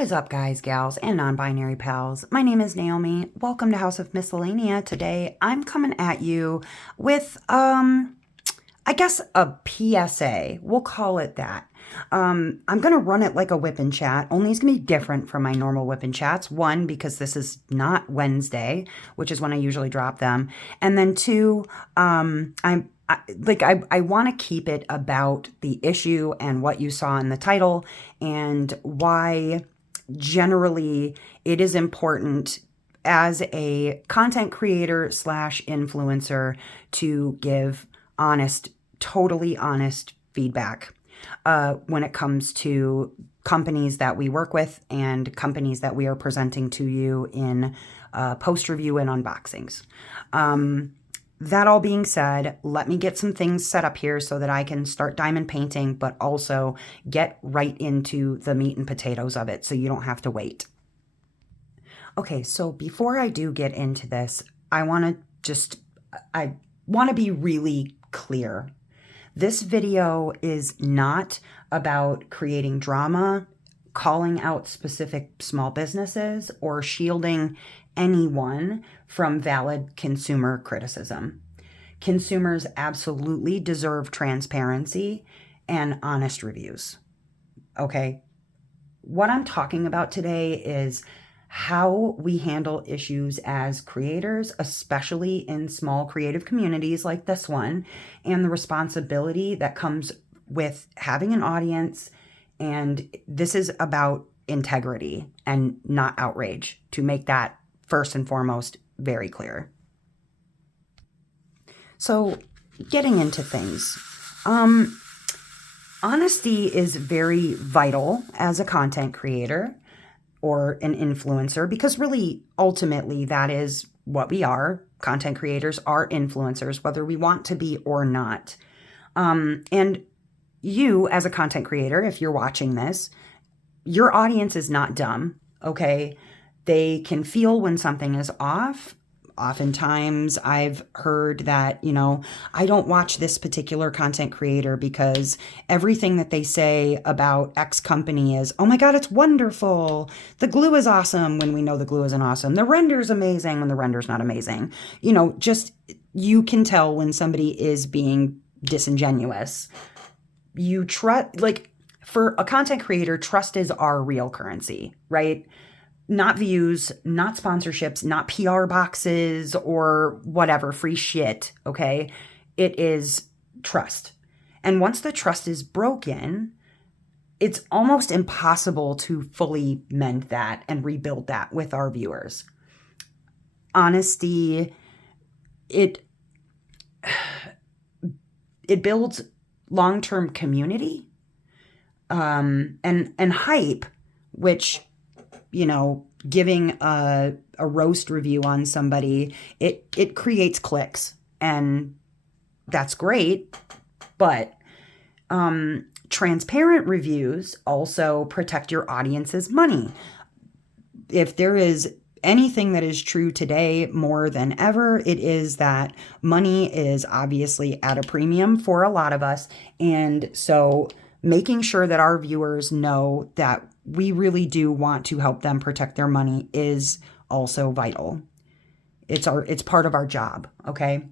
What is up, guys, gals, and non-binary pals? My name is Naomi. Welcome to House of Miscellania. Today, I'm coming at you with, I guess a PSA. We'll call it that. I'm going to run it like a whip and chat, only it's going to be different from my normal whip and chats. One, because this is not Wednesday, which is when I usually drop them. And then two, I want to keep it about the issue and what you saw in the title and why generally it is important as a content creator slash influencer to give honest, totally honest feedback when it comes to companies that we work with and companies that we are presenting to you in post review and unboxings. That all being said, let me get some things set up here so that I can start diamond painting, but also get right into the meat and potatoes of it so you don't have to wait. Okay, so before I do get into this, I want to be really clear. This video is not about creating drama, calling out specific small businesses, or shielding anyone from valid consumer criticism. Consumers absolutely deserve transparency and honest reviews. Okay? What I'm talking about today is how we handle issues as creators, especially in small creative communities like this one, and the responsibility that comes with having an audience. And this is about integrity and not outrage, to make that first and foremost very clear. So getting into things, honesty is very vital as a content creator or an influencer, because really, ultimately, that is what we are. Content creators are influencers, whether we want to be or not. And you, as a content creator, if you're watching this, your audience is not dumb, okay? They can feel when something is off. Oftentimes, I've heard that, I don't watch this particular content creator because everything that they say about X company is, oh my God, it's wonderful. The glue is awesome when we know the glue isn't awesome. The render's amazing when the render's not amazing. You can tell when somebody is being disingenuous. You trust, for a content creator, trust is our real currency, right? Not views, not sponsorships, not PR boxes or whatever, free shit, okay? It is trust. And once the trust is broken, it's almost impossible to fully mend that and rebuild that with our viewers. Honesty, it builds long-term community and hype, which, giving a roast review on somebody, it creates clicks, and that's great. But transparent reviews also protect your audience's money. If there is anything that is true today more than ever, it is that money is obviously at a premium for a lot of us. And so making sure that our viewers know that we really do want to help them protect their money is also vital. It's part of our job, okay?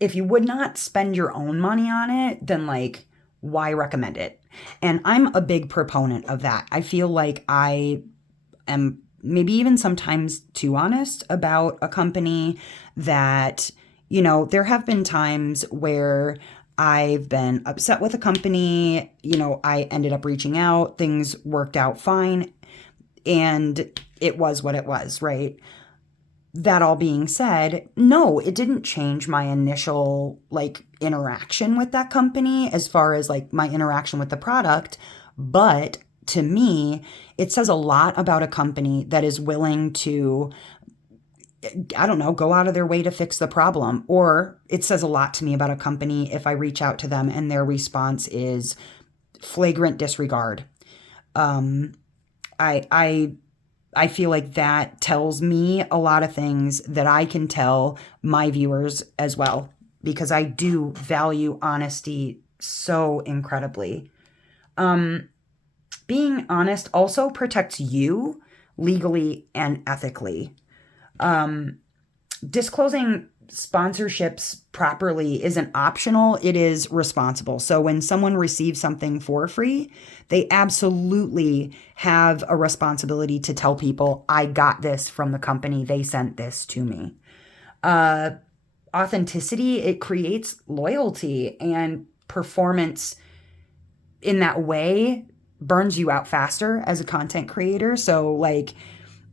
If you would not spend your own money on it, then why recommend it? And I'm a big proponent of that. I feel like I am maybe even sometimes too honest about a company that, there have been times where I've been upset with a company, I ended up reaching out, things worked out fine, and it was what it was, right? That all being said, no, it didn't change my initial, interaction with that company as far as, my interaction with the product, but to me, it says a lot about a company that is willing to, go out of their way to fix the problem. Or it says a lot to me about a company if I reach out to them and their response is flagrant disregard. I feel like that tells me a lot of things that I can tell my viewers as well, because I do value honesty so incredibly. Being honest also protects you legally and ethically. Disclosing sponsorships properly isn't optional, it is responsible. So when someone receives something for free, they absolutely have a responsibility to tell people, I got this from the company, they sent this to me. Authenticity, it creates loyalty, and performance in that way burns you out faster as a content creator. So like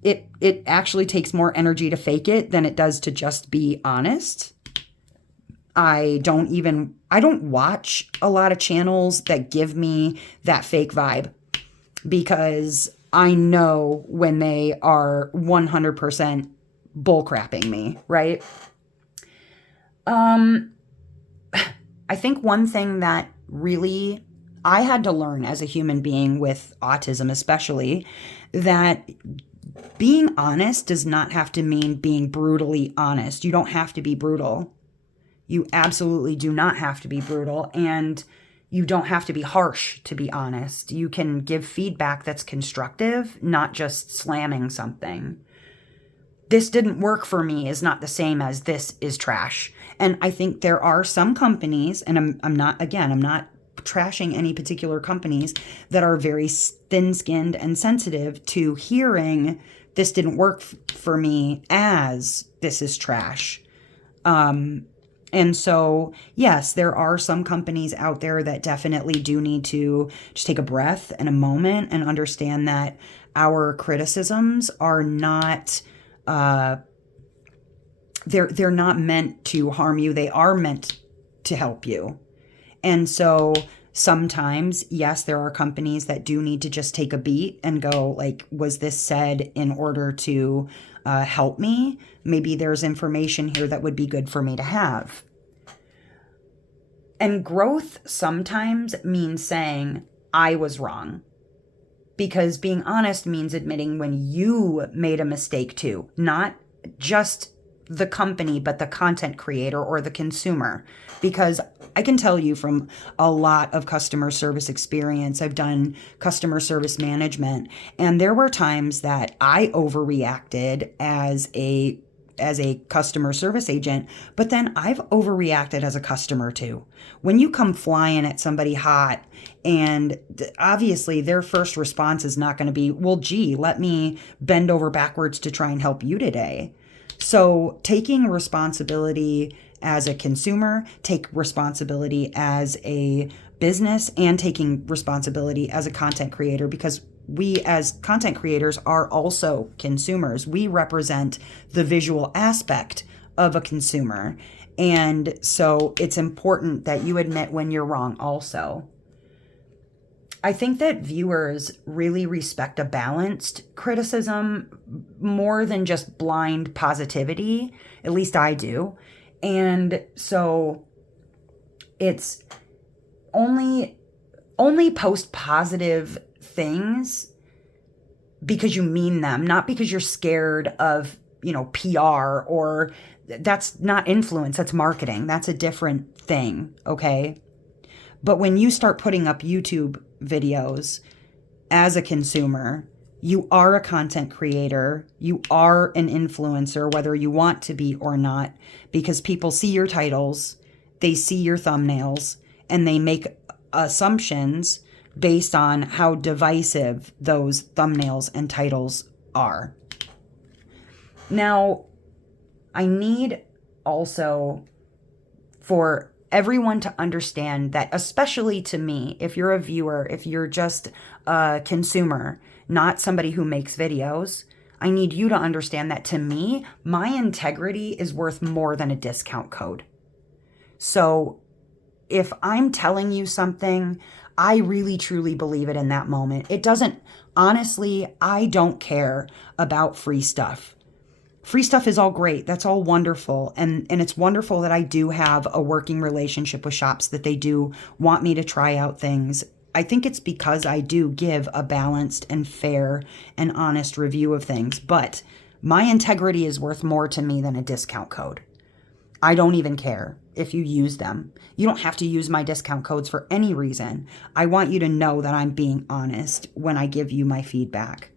it actually takes more energy to fake it than it does to just be honest. I don't watch a lot of channels that give me that fake vibe, because I know when they are 100% bullcrapping me, right? I think one thing that really I had to learn as a human being with autism, especially, that being honest does not have to mean being brutally honest. You don't have to be brutal. You absolutely do not have to be brutal, and you don't have to be harsh to be honest. You can give feedback that's constructive, not just slamming something. This didn't work for me is not the same as this is trash. And I think there are some companies, and I'm not trashing any particular companies, that are very thin-skinned and sensitive to hearing this didn't work for me as this is trash. And so, yes, there are some companies out there that definitely do need to just take a breath and a moment and understand that our criticisms are not, they're not meant to harm you. They are meant to help you. And so sometimes, yes, there are companies that do need to just take a beat and go like, was this said in order to help me? Maybe there's information here that would be good for me to have. And growth sometimes means saying, I was wrong. Because being honest means admitting when you made a mistake too, not just the company, but the content creator or the consumer. Because I can tell you from a lot of customer service experience, I've done customer service management, and there were times that I overreacted as a customer service agent, but then I've overreacted as a customer too. When you come flying at somebody hot, and obviously their first response is not going to be, well, gee, let me bend over backwards to try and help you today. So taking responsibility as a consumer, take responsibility as a business, and taking responsibility as a content creator, because we as content creators are also consumers. We represent the visual aspect of a consumer. And so it's important that you admit when you're wrong also. I think that viewers really respect a balanced criticism more than just blind positivity. At least I do. And so it's only post positive things because you mean them, not because you're scared of, PR, or that's not influence, that's marketing. That's a different thing, okay? But when you start putting up YouTube videos as a consumer, you are a content creator, you are an influencer, whether you want to be or not, because people see your titles, they see your thumbnails, and they make assumptions based on how divisive those thumbnails and titles are. Now, I need also for everyone to understand that, especially to me, if you're a viewer, if you're just a consumer, not somebody who makes videos, I need you to understand that to me, my integrity is worth more than a discount code. So if I'm telling you something, I really truly believe it in that moment. It doesn't, honestly, I don't care about free stuff. Free stuff is all great. That's all wonderful. And it's wonderful that I do have a working relationship with shops, that they do want me to try out things. I think it's because I do give a balanced and fair and honest review of things. But my integrity is worth more to me than a discount code. I don't even care. if you use them. You don't have to use my discount codes for any reason. I want you to know that I'm being honest when I give you my feedback.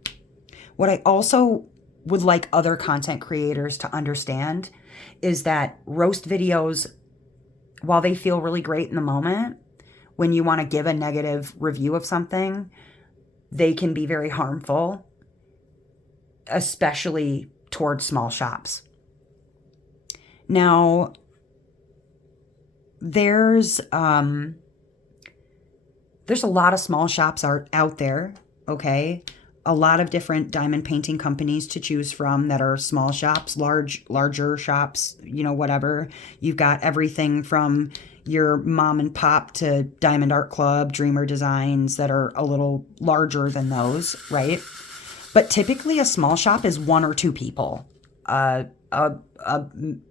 What I also would like other content creators to understand is that roast videos, while they feel really great in the moment, when you want to give a negative review of something, they can be very harmful, especially towards small shops. Now, there's a lot of small shops out there, okay? A lot of different diamond painting companies to choose from that are small shops, larger shops, whatever. You've got everything from your mom and pop to Diamond Art Club, Dreamer Designs that are a little larger than those, right? But typically a small shop is one or two people. A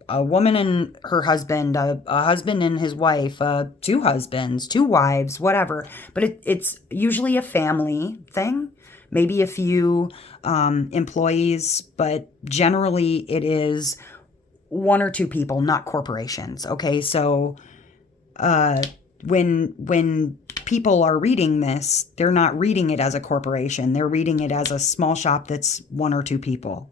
woman and her husband, a husband and his wife, two husbands, two wives, whatever. But it's usually a family thing. Maybe a few employees, but generally it is one or two people, not corporations. Okay, so when people are reading this, they're not reading it as a corporation. They're reading it as a small shop that's one or two people.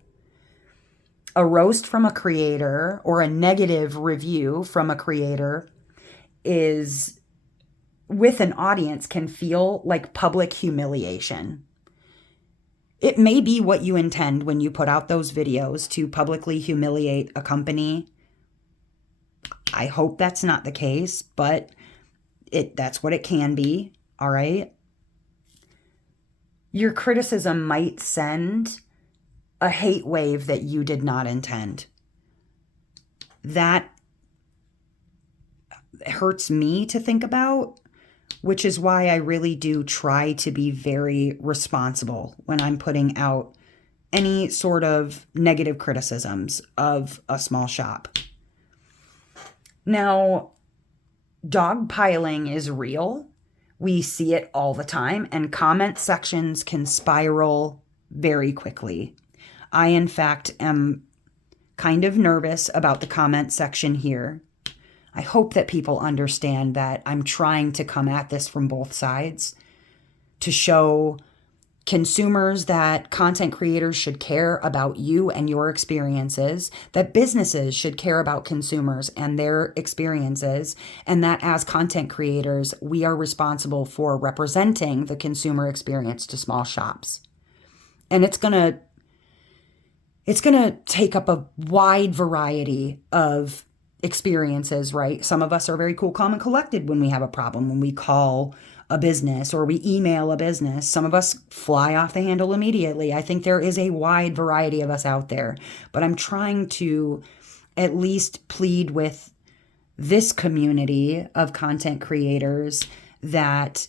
A roast from a creator or a negative review from a creator is, with an audience, can feel like public humiliation. It may be what you intend when you put out those videos, to publicly humiliate a company. I hope that's not the case, but that's what it can be, all right? Your criticism might send a hate wave that you did not intend. That hurts me to think about, which is why I really do try to be very responsible when I'm putting out any sort of negative criticisms of a small shop. Now, dogpiling is real. We see it all the time, and comment sections can spiral very quickly. I, in fact, am kind of nervous about the comment section here. I hope that people understand that I'm trying to come at this from both sides to show consumers that content creators should care about you and your experiences, that businesses should care about consumers and their experiences, and that as content creators, we are responsible for representing the consumer experience to small shops. And it's going to take up a wide variety of experiences, right? Some of us are very cool, calm, and collected when we have a problem, when we call a business or we email a business. Some of us fly off the handle immediately. I think there is a wide variety of us out there, but I'm trying to at least plead with this community of content creators that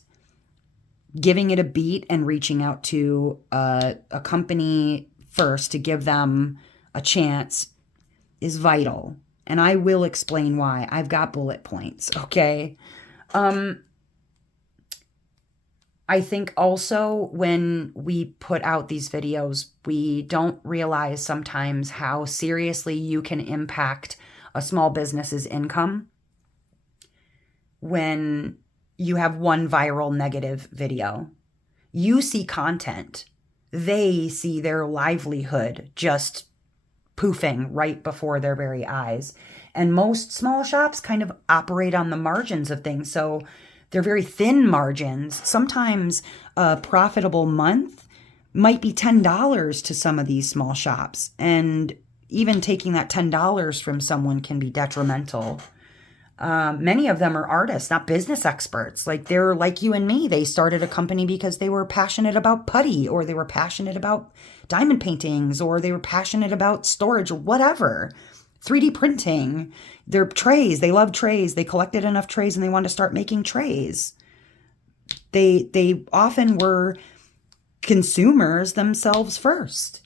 giving it a beat and reaching out to a company first to give them a chance is vital. And I will explain why. I've got bullet points, okay? I think also when we put out these videos, we don't realize sometimes how seriously you can impact a small business's income when you have one viral negative video. You see content. They see their livelihood just poofing right before their very eyes. And most small shops kind of operate on the margins of things. So they're very thin margins. Sometimes a profitable month might be $10 to some of these small shops. And even taking that $10 from someone can be detrimental. Many of them are artists, not business experts. Like, they're like you and me. They started a company because they were passionate about putty, or they were passionate about diamond paintings, or they were passionate about storage, or whatever. 3D printing, their trays. They love trays. They collected enough trays and they wanted to start making trays. They often were consumers themselves first.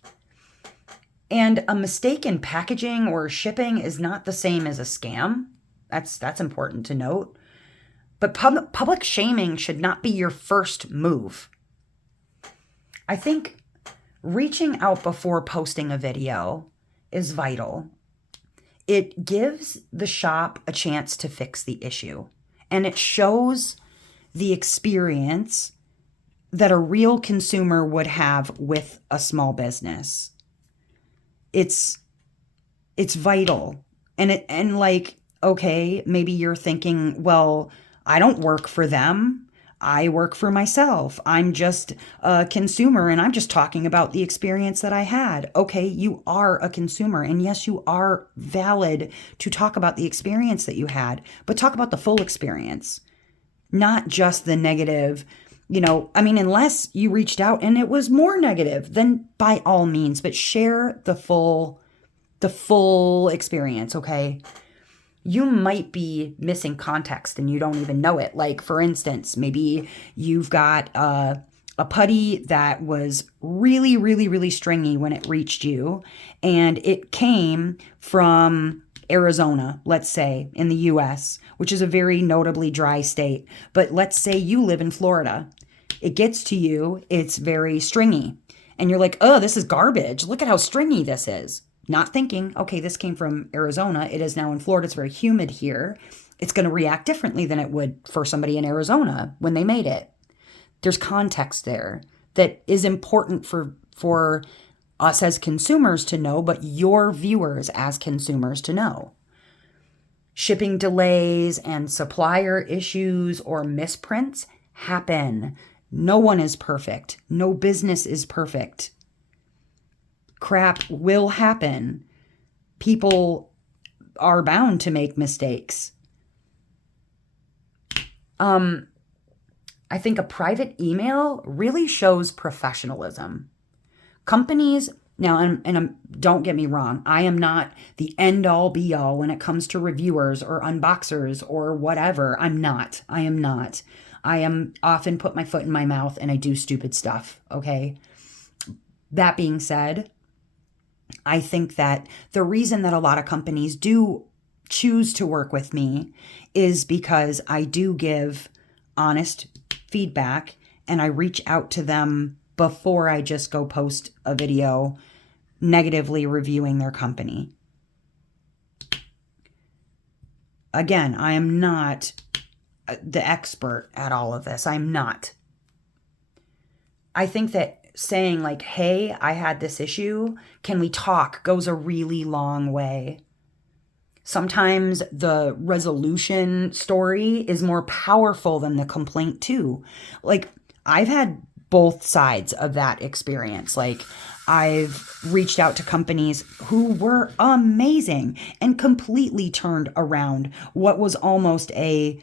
And a mistake in packaging or shipping is not the same as a scam. That's important to note. But public shaming should not be your first move. I think reaching out before posting a video is vital. it gives the shop a chance to fix the issue. And it shows the experience that a real consumer would have with a small business. It's vital. And like, okay, maybe you're thinking, well, I don't work for them. I work for myself. I'm just a consumer and I'm just talking about the experience that I had. Okay, you are a consumer. And yes, you are valid to talk about the experience that you had, but talk about the full experience, not just the negative. I mean, unless you reached out and it was more negative, then by all means, but share the full experience, okay? You might be missing context and you don't even know it. Like, for instance, maybe you've got a putty that was really, really, really stringy when it reached you, and it came from Arizona, let's say, in the US, which is a very notably dry state. But let's say you live in Florida. It gets to you, it's very stringy. And you're like, oh, this is garbage. Look at how stringy this is. Not thinking, okay, this came from Arizona. It is now in Florida. It's very humid here. It's going to react differently than it would for somebody in Arizona when they made it. There's context there that is important for us as consumers to know, but your viewers as consumers to know. Shipping delays and supplier issues or misprints happen. No one is perfect. No business is perfect. Crap will happen. People are bound to make mistakes. I think a private email really shows professionalism. Companies, now, don't get me wrong, I am not the end-all be-all when it comes to reviewers or unboxers or whatever. I am not. I am often put my foot in my mouth and I do stupid stuff, okay? That being said, I think that the reason that a lot of companies do choose to work with me is because I do give honest feedback and I reach out to them before I just go post a video negatively reviewing their company. Again, I am not the expert at all of this. I'm not. I think that saying like, hey, I had this issue, can we talk, goes a really long way. Sometimes the resolution story is more powerful than the complaint too. Like, I've had both sides of that experience. Like, I've reached out to companies who were amazing and completely turned around what was almost a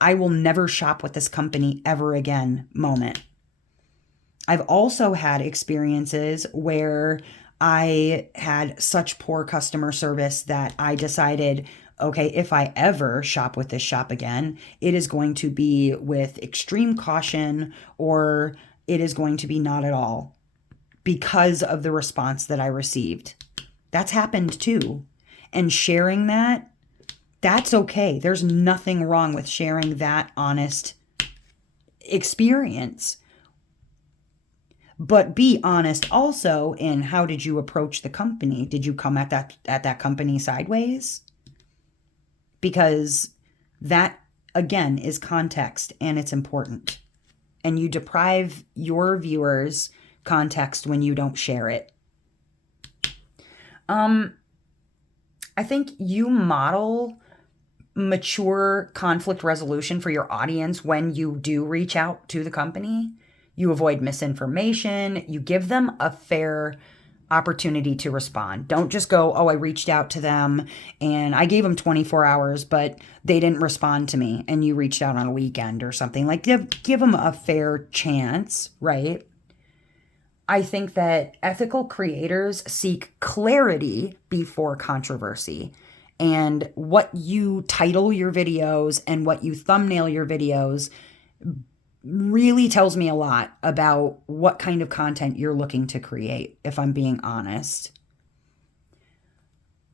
I will never shop with this company ever again moment. I've also had experiences where I had such poor customer service that I decided, okay, if I ever shop with this shop again, it is going to be with extreme caution or it is going to be not at all because of the response that I received. That's happened too. And sharing that, that's okay. There's nothing wrong with sharing that honest experience. But be honest also in how did you approach the company? Did you come at that company sideways? Because that, again, is context and it's important. And you deprive your viewers context when you don't share it. I think you model mature conflict resolution for your audience when you do reach out to the company. You avoid misinformation. You give them a fair opportunity to respond. Don't just go, oh, I reached out to them and I gave them 24 hours, but they didn't respond to me. And you reached out on a weekend or something. Like, give them a fair chance, right? I think that ethical creators seek clarity before controversy. And what you title your videos and what you thumbnail your videos really tells me a lot about what kind of content you're looking to create, if I'm being honest.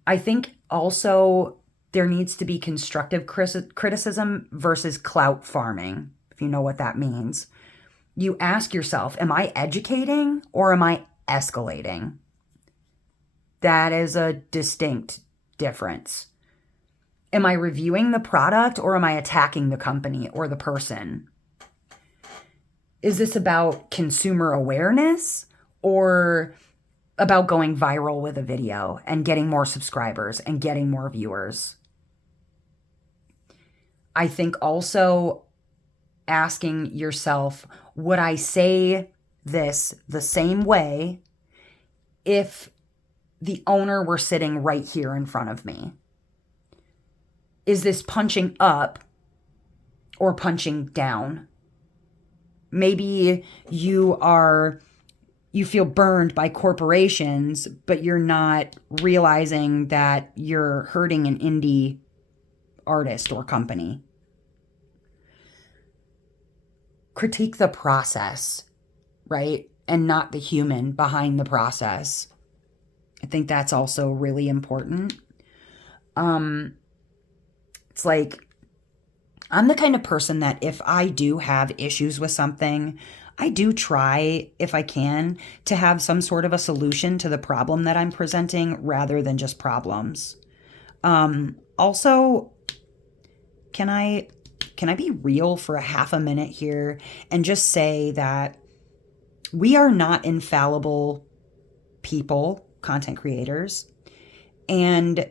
I think also there needs to be constructive criticism versus clout farming, if you know what that means. You ask yourself, am I educating or am I escalating? That is a distinct difference. Am I reviewing the product or am I attacking the company or the person? Is this about consumer awareness or about going viral with a video and getting more subscribers and getting more viewers? I think also asking yourself, would I say this the same way if the owner were sitting right here in front of me? Is this punching up or punching down? Maybe you feel burned by corporations, but you're not realizing that you're hurting an indie artist or company. Critique the process, right? And not the human behind the process. I think that's also really important. It's like, I'm the kind of person that if I do have issues with something, I do try, if I can, to have some sort of a solution to the problem that I'm presenting rather than just problems. Also, can I be real for a half a minute here and just say that we are not infallible people, content creators. And,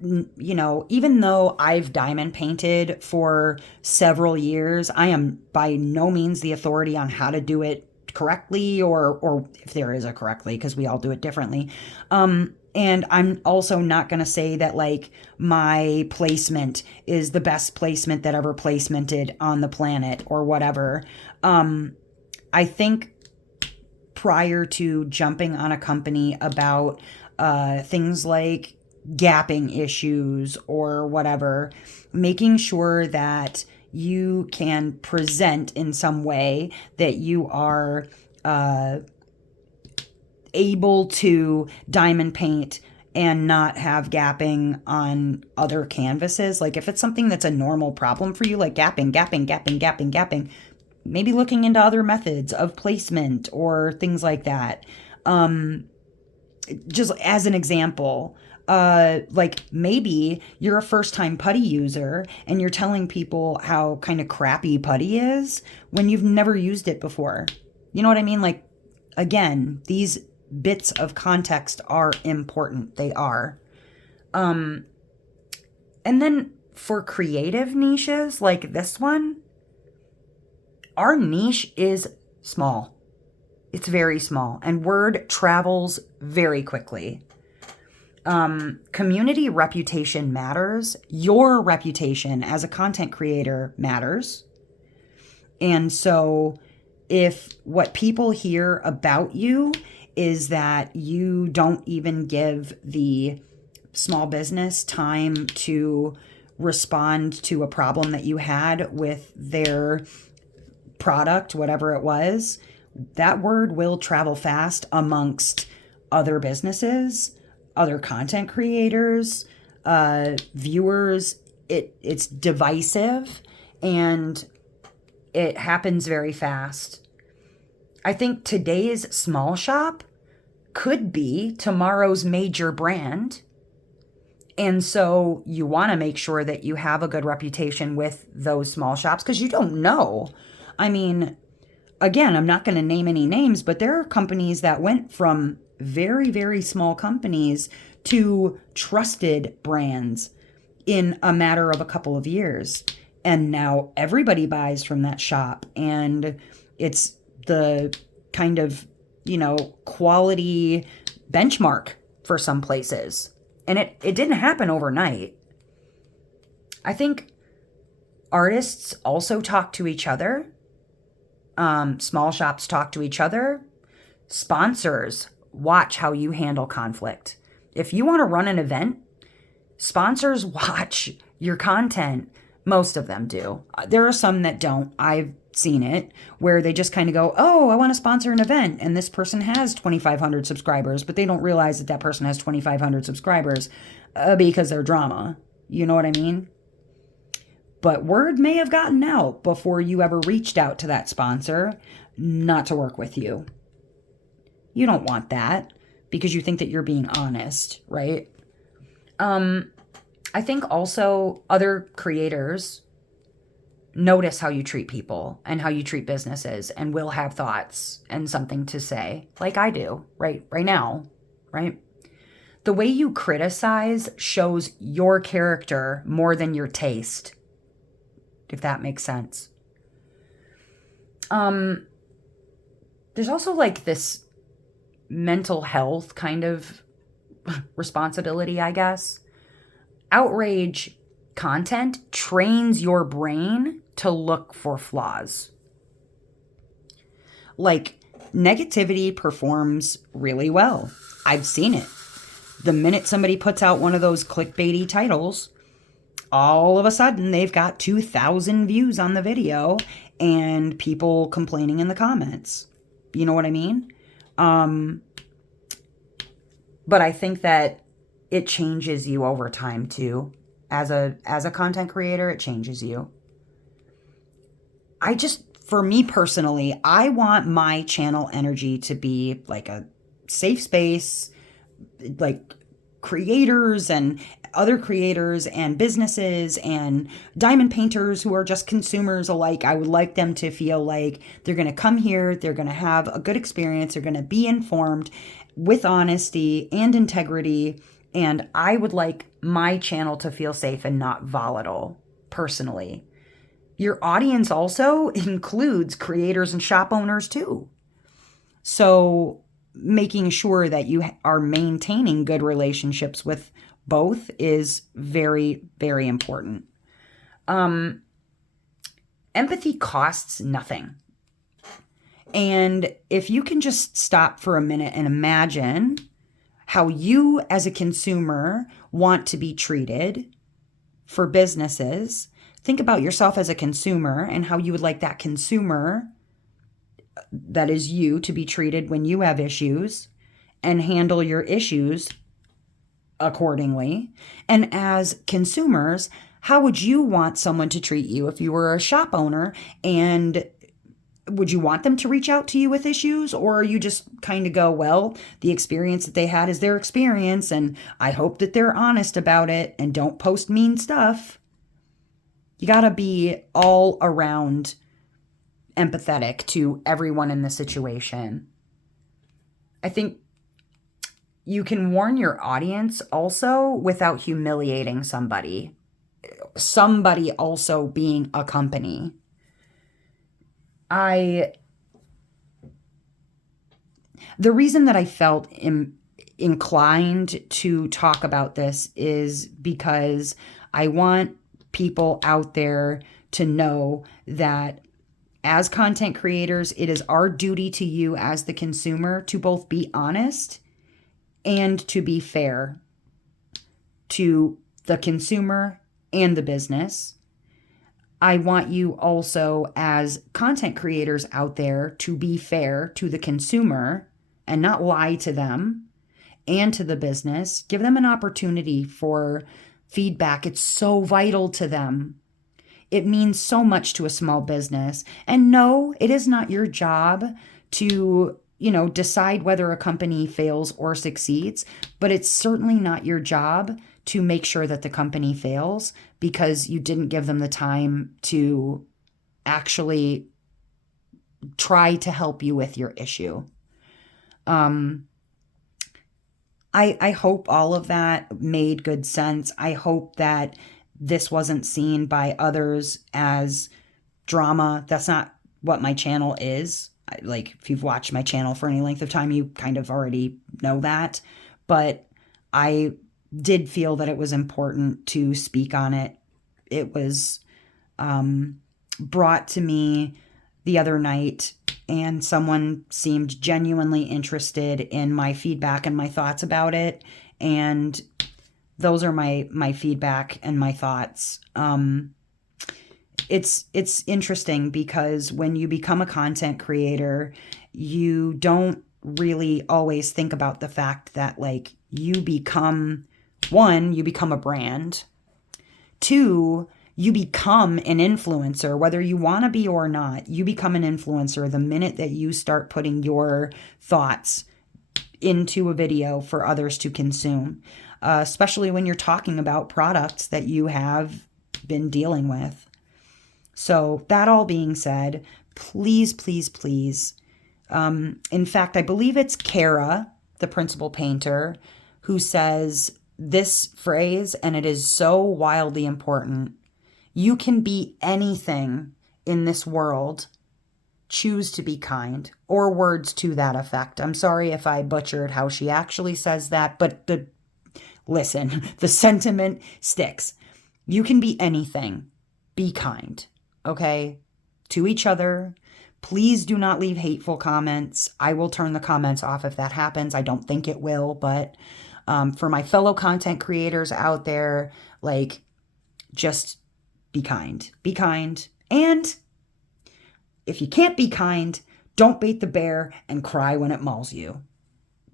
you know, even though I've diamond painted for several years, I am by no means the authority on how to do it correctly or if there is a correctly, because we all do it differently. And I'm also not going to say that like my placement is the best placement that ever placemented on the planet or whatever. I think prior to jumping on a company about things like gapping issues or whatever, making sure that you can present in some way that you are able to diamond paint and not have gapping on other canvases. Like if it's something that's a normal problem for you, like gapping, maybe looking into other methods of placement or things like that. Just as an example, like maybe you're a first-time putty user and you're telling people how kind of crappy putty is when you've never used it before. You know what I mean? Like, again, these bits of context are important. They are. And then for creative niches like this one, our niche is small. It's very small, and word travels very quickly. Community reputation matters. Your reputation as a content creator matters. And so if what people hear about you is that you don't even give the small business time to respond to a problem that you had with their product, whatever it was, that word will travel fast amongst other businesses, other content creators, viewers. It's divisive and it happens very fast. I think today's small shop could be tomorrow's major brand. And so you want to make sure that you have a good reputation with those small shops because you don't know. I mean, again, I'm not going to name any names, but there are companies that went from very, very small companies to trusted brands in a matter of a couple of years. And now everybody buys from that shop. And it's the kind of, you know, quality benchmark for some places. And it didn't happen overnight. I think artists also talk to each other. Small shops talk to each other. Sponsors watch how you handle conflict. If you want to run an event, sponsors watch your content. Most of them do. There are some that don't. I've seen it where they just kind of go, oh, I want to sponsor an event. And this person has 2,500 subscribers, but they don't realize that that person has 2,500 subscribers because they're drama. You know what I mean? But word may have gotten out before you ever reached out to that sponsor not to work with you. You don't want that because you think that you're being honest, right? I think also other creators notice how you treat people and how you treat businesses and will have thoughts and something to say, like I do right now, right? The way you criticize shows your character more than your taste, if that makes sense. There's also like this mental health kind of responsibility, I guess. Outrage content trains your brain to look for flaws. Like, negativity performs really well. I've seen it. The minute somebody puts out one of those clickbaity titles, all of a sudden they've got 2,000 views on the video and people complaining in the comments. You know what I mean? But I think that it changes you over time too. As a content creator, it changes you. For me personally, I want my channel energy to be like a safe space, like creators and other creators and businesses and diamond painters who are just consumers alike. I would like them to feel like they're going to come here, they're going to have a good experience, they're going to be informed with honesty and integrity. And I would like my channel to feel safe and not volatile, personally. Your audience also includes creators and shop owners too. So making sure that you are maintaining good relationships with both is very, very important. Empathy costs nothing. And if you can just stop for a minute and imagine how you as a consumer want to be treated for businesses, think about yourself as a consumer and how you would like that consumer, that is you, to be treated when you have issues, and handle your issues accordingly. And as consumers, how would you want someone to treat you if you were a shop owner? And would you want them to reach out to you with issues? Or you just kind of go, well, the experience that they had is their experience, and I hope that they're honest about it and don't post mean stuff. You got to be all around empathetic to everyone in the situation. I think you can warn your audience also without humiliating somebody. Somebody also being a company. The reason that I felt inclined to talk about this is because I want people out there to know that as content creators, it is our duty to you as the consumer to both be honest and to be fair to the consumer and the business. I want you also as content creators out there to be fair to the consumer and not lie to them and to the business. Give them an opportunity for feedback. It's so vital to them. It means so much to a small business. And no, it is not your job to, decide whether a company fails or succeeds, but it's certainly not your job to make sure that the company fails because you didn't give them the time to actually try to help you with your issue. I hope all of that made good sense. I hope that this wasn't seen by others as drama. That's not what my channel is. Like, if you've watched my channel for any length of time, you kind of already know that. But I did feel that it was important to speak on it. It was brought to me the other night, and someone seemed genuinely interested in my feedback and my thoughts about it. And those are my feedback and my thoughts. It's interesting because when you become a content creator, you don't really always think about the fact that, like, you become a brand. 2, you become an influencer, whether you want to be or not. You become an influencer the minute that you start putting your thoughts into a video for others to consume. especially when you're talking about products that you have been dealing with. So that all being said, please, please, please. In fact, I believe it's Kara, the principal painter, who says this phrase, and it is so wildly important. You can be anything in this world. Choose to be kind, or words to that effect. I'm sorry if I butchered how she actually says that, but listen, the sentiment sticks. You can be anything. Be kind, okay? To each other. Please do not leave hateful comments. I will turn the comments off if that happens. I don't think it will, but for my fellow content creators out there, like, just be kind. Be kind. And if you can't be kind, don't bait the bear and cry when it mauls you.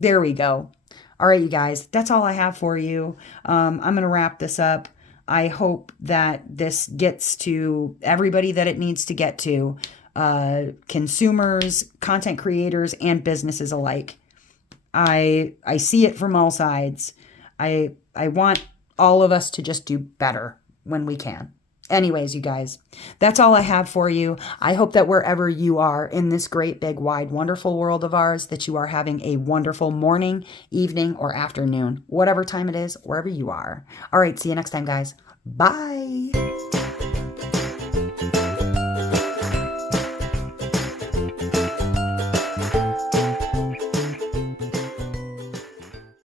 There we go. All right, you guys, that's all I have for you. I'm going to wrap this up. I hope that this gets to everybody that it needs to get to, consumers, content creators, and businesses alike. I see it from all sides. I want all of us to just do better when we can. Anyways, you guys, that's all I have for you. I hope that wherever you are in this great, big, wide, wonderful world of ours, that you are having a wonderful morning, evening, or afternoon, whatever time it is, wherever you are. All right, see you next time, guys. Bye.